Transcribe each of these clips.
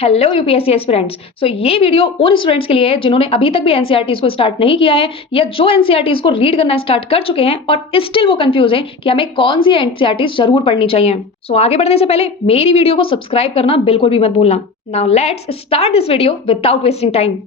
Hello UPSC aspirants. ये video उन students के लिए है जिन्होंने अभी तक भी एनसीईआरटीज को स्टार्ट नहीं किया है या जो एनसीईआरटीज को रीड करना स्टार्ट कर चुके हैं और स्टिल वो कंफ्यूज है कि हमें कौन सी एनसीईआरटीज जरूर पढ़नी चाहिए। आगे बढ़ने से पहले मेरी वीडियो को सब्सक्राइब करना बिल्कुल भी मत भूलना। Now let's start this video without wasting time.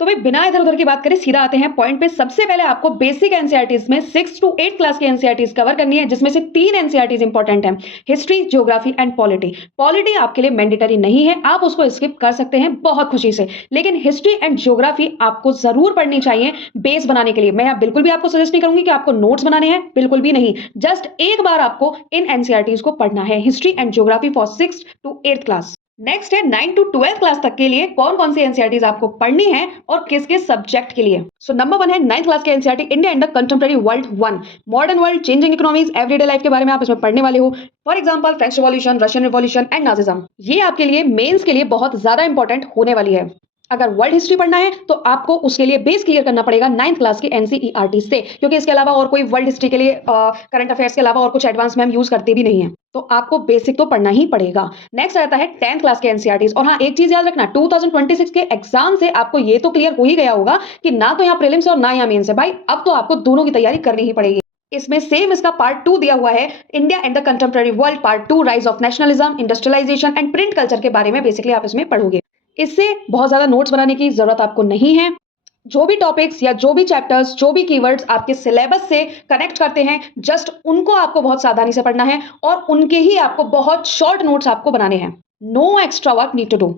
तो भाई बिना इधर उधर की बात करें सीधा आते हैं पॉइंट पे। सबसे पहले आपको बेसिक एनसीईआरटीज में 6 to 8 क्लास की एनसीईआरटीज कवर करनी है, जिसमें से 3 एनसीईआरटीज इंपॉर्टेंट हैं, history, geography and polity. Polity आपके लिए मैंडेटरी नहीं है, आप उसको स्किप कर सकते हैं बहुत खुशी से, लेकिन हिस्ट्री एंड ज्योग्राफी आपको जरूर पढ़नी चाहिए बेस बनाने के लिए। मैं बिल्कुल भी आपको सजेस्ट नहीं करूंगी कि आपको नोट्स बनाने हैं, बिल्कुल भी नहीं। जस्ट एक बार आपको इन एनसीईआरटीज को पढ़ना है, history and geography for 6 to 8 class. Next है 9 to 12 क्लास तक के लिए कौन कौन सी एनसीईआरटीज आपको पढ़नी है और किस किस सब्जेक्ट के लिए। नंबर 1 है 9th क्लास के NCERT India and the contemporary world 1। Modern world, changing economies, everyday life के बारे में आप इसमें पढ़ने वाले हो। For example French revolution, Russian revolution and Nazism. ये आपके लिए मेंस के लिए बहुत ज्यादा इंपॉर्टेंट होने वाली है। अगर वर्ल्ड हिस्ट्री पढ़ना है तो आपको उसके लिए बेस क्लियर करना पड़ेगा 9th क्लास की एनसीईआरटी से, क्योंकि इसके अलावा और कोई वर्ल्ड हिस्ट्री के लिए करंट अफेयर्स के अलावा और कुछ एडवांस में हम यूज करते भी नहीं है, तो आपको बेसिक तो पढ़ना ही पड़ेगा। नेक्स्ट आता है 10th क्लास के एनसीईआरटीज। और हाँ, एक चीज याद रखना, 2026 के एग्जाम से आपको ये तो क्लियर हो ही गया होगा कि ना तो यहाँ प्रीलिम्स और ना यहाँ मेंस है। भाई अब तो आपको दोनों की तैयारी करनी ही पड़ेगी। इसमें सेम इसका पार्ट 2 दिया हुआ है, India and the contemporary world part 2, rise of nationalism, industrialisation and print culture के बारे में बेसिकली आप इसमें पढ़ोगे। इससे बहुत ज्यादा नोट्स बनाने की जरूरत आपको नहीं है। जो भी टॉपिक्स या जो भी चैप्टर्स, जो भी कीवर्ड्स आपके सिलेबस से कनेक्ट करते हैं, जस्ट उनको आपको बहुत सावधानी से पढ़ना है और उनके ही आपको बहुत शॉर्ट नोट्स आपको बनाने हैं। No extra work need to do.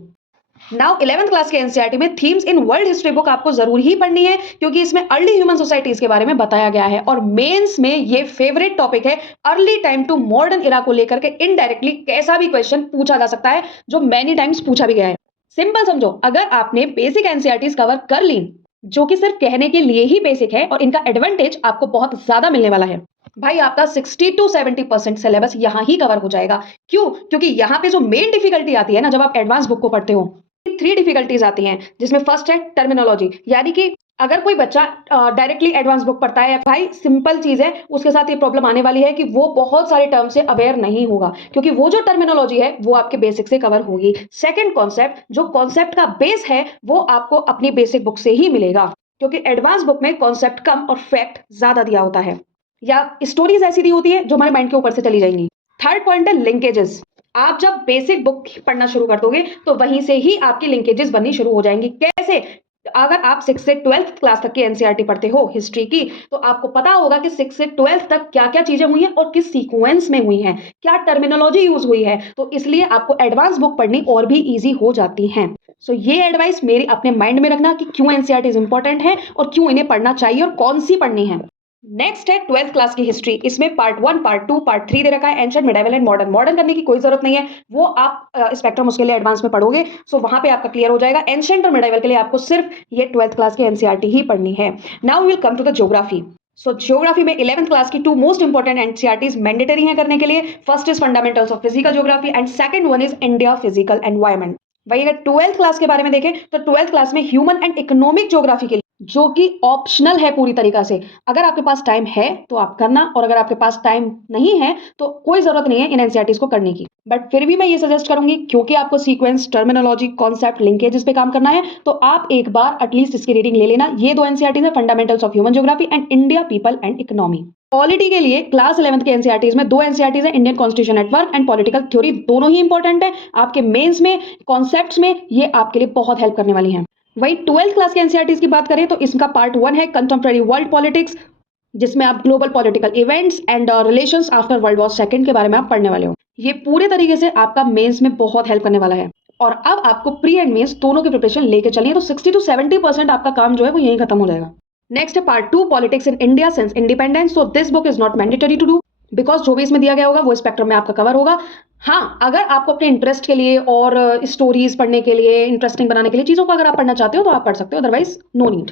Now 11th class के एनसीईआरटी में themes in world history book आपको जरूर ही पढ़नी है, क्योंकि इसमें अर्ली ह्यूमन सोसाइटीज के बारे में बताया गया है और मेंस में ये फेवरेट टॉपिक है। Early time to modern era को लेकर के इनडायरेक्टली कैसा भी क्वेश्चन पूछा जा सकता है, जो मैनी टाइम्स पूछा भी गया है। सिंपल समझो, अगर आपने बेसिक एनसीईआरटीज कवर कर ली, जो कि सिर्फ कहने के लिए ही बेसिक है, और इनका एडवांटेज आपको बहुत ज्यादा मिलने वाला है। भाई आपका 60 to 70% सिलेबस यहां ही कवर हो जाएगा। क्यों? क्योंकि यहाँ पे जो मेन डिफिकल्टी आती है ना, जब आप एडवांस बुक को पढ़ते हो, 3 डिफिकल्टीज आती हैं, जिसमें फर्स्ट है टर्मिनोलॉजी। यानी कि अगर कोई बच्चा डायरेक्टली एडवांस बुक पढ़ता है, भाई सिंपल चीज है, उसके साथ ये प्रॉब्लम आने वाली है कि वो बहुत सारे टर्म से अवेयर नहीं होगा, क्योंकि वो जो टर्मिनोलॉजी है वो आपके बेसिक से कवर होगी। सेकंड कॉन्सेप्ट, जो कॉन्सेप्ट का बेस है वो आपको अपनी बेसिक बुक से ही मिलेगा, क्योंकि एडवांस बुक में कॉन्सेप्ट कम और फैक्ट ज्यादा दिया होता है, या स्टोरीज ऐसी दी होती है जो हमारे माइंड के ऊपर से चली जाएंगी। थर्ड पॉइंट है लिंकेजेस। आप जब बेसिक बुक पढ़ना शुरू कर दोगे तो वहीं से ही आपकी लिंकेजेस बननी शुरू हो जाएंगी। कैसे? अगर आप 6 से 12th क्लास तक की एनसीईआरटी पढ़ते हो हिस्ट्री की, तो आपको पता होगा कि 6 से 12th तक क्या क्या चीजें हुई हैं और किस सीक्वेंस में हुई हैं, क्या टर्मिनोलॉजी यूज हुई है, तो इसलिए आपको एडवांस बुक पढ़नी और भी इजी हो जाती है। ये एडवाइस मेरी अपने माइंड में रखना कि क्यों एनसीईआरटी इंपॉर्टेंट है और क्यों इन्हें पढ़ना चाहिए और कौन सी पढ़नी है। नेक्स्ट है 12th क्लास की हिस्ट्री। इसमें पार्ट 1, पार्ट 2, पार्ट 3 दे रखा है, ancient, medieval and modern. Modern करने की कोई जरूरत नहीं है, वो आप स्पेक्ट्रम उसके लिए एडवांस में पढ़ोगे, वहां पे आपका क्लियर हो जाएगा। एंशिएंट और मिडाइवल के लिए आपको सिर्फ ये 12th क्लास की एनसीईआरटी ही पढ़नी है। Now we will come to the geography. Geography में 11th क्लास की 2 मोस्ट इंपॉर्टेंट एनसीईआरटीज मैंडेटरी हैं करने के लिए। First is fundamentals of physical geography and second one is India physical environment. भाई अगर 12th क्लास के बारे में देखें तो 12th क्लास में ह्यूमन एंड इकोनॉमिक ज्योग्राफी के लिए, जो कि ऑप्शनल है पूरी तरीका से, अगर आपके पास टाइम है तो आप करना, और अगर आपके पास टाइम नहीं है तो कोई जरूरत नहीं है इन एनसीईआरटीज को करने की। बट फिर भी मैं ये सजेस्ट करूंगी, क्योंकि आपको सीक्वेंस, टर्मिनोलॉजी, कॉन्सेप्ट, लिंकेजेस पे काम करना है, तो आप एक बार एटलीस्ट इसकी रीडिंग ले लेना। ये 2 एनसीईआरटीज है, fundamentals of human geography and India people and economy. Polity के लिए क्लास 11th के एनसीईआरटीज में 2 एनसीईआरटीज है, Indian constitution network and political theory. दोनों ही इंपॉर्टेंट है आपके मेंस में, कॉन्सेप्ट्स में, ये आपके लिए बहुत हेल्प करने वाली हैं। वही 12th क्लास के एनसीईआरटीज की बात करें तो इसका पार्ट 1 है कंटेम्परेरी वर्ल्ड पॉलिटिक्स, जिसमें आप global political events and relations after world war second के बारे में आप पढ़ने वाले हो। ये पूरे तरीके से आपका मेंस में बहुत हेल्प करने वाला है। और अब आपको प्री एंड मेंस दोनों की प्रिपरेशन लेके चलिए, तो 60 to 70% आपका काम जो है वो यहीं खत्म हो जाएगा। नेक्स्ट है part 2, politics in India since independence. This book is not mandatory to do, because जो भी इसमें दिया गया होगा वो स्पेक्ट्रम में आपका कवर होगा। हाँ, अगर आपको अपने इंटरेस्ट के लिए और स्टोरीज पढ़ने के लिए, इंटरेस्टिंग बनाने के लिए चीजों को अगर आप पढ़ना चाहते हो तो आप पढ़ सकते हो, otherwise no need.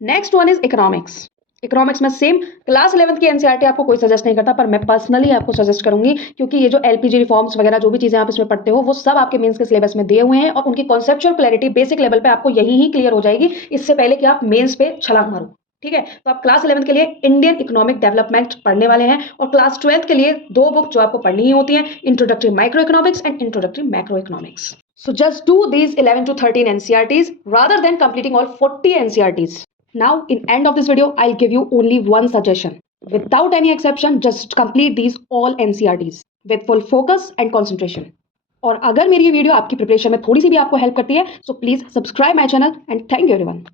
Next one is economics. Economics में सेम क्लास 11th की एनसीईआरटी आपको कोई सजेस्ट नहीं करता, पर मैं पर्सनली आपको सजेस्ट करूंगी, क्योंकि ये जो एलपीजी रिफॉर्म्स वगैरह जो भी चीजें आप इसमें पढ़ते हो वो सब आपके मेंस के सिलेबस में दिए हुए हैं, और उनकी कॉन्सेप्चुअल क्लैरिटी बेसिक लेवल पे आपको यही ही क्लियर हो जाएगी, इससे पहले कि आप मेंस पे छलांग मारो। ठीक है, तो आप क्लास 11th के लिए इंडियन इकोनॉमिक डेवलपमेंट पढ़ने वाले हैं, और क्लास 12th के लिए 2 बुक जो आपको पढ़नी ही होती हैं, introductory micro economics and introductory macro economics. So just do these 11 to 13 NCERTs rather than completing all 40 NCERTs. Now, in end of this video, I'll give you only one suggestion. Without any exception, just complete these all NCERTs with full focus and concentration. और अगर मेरी ये video आपकी preparation में थोड़ी सी भी आपको help करती है, so please subscribe my channel and thank you everyone.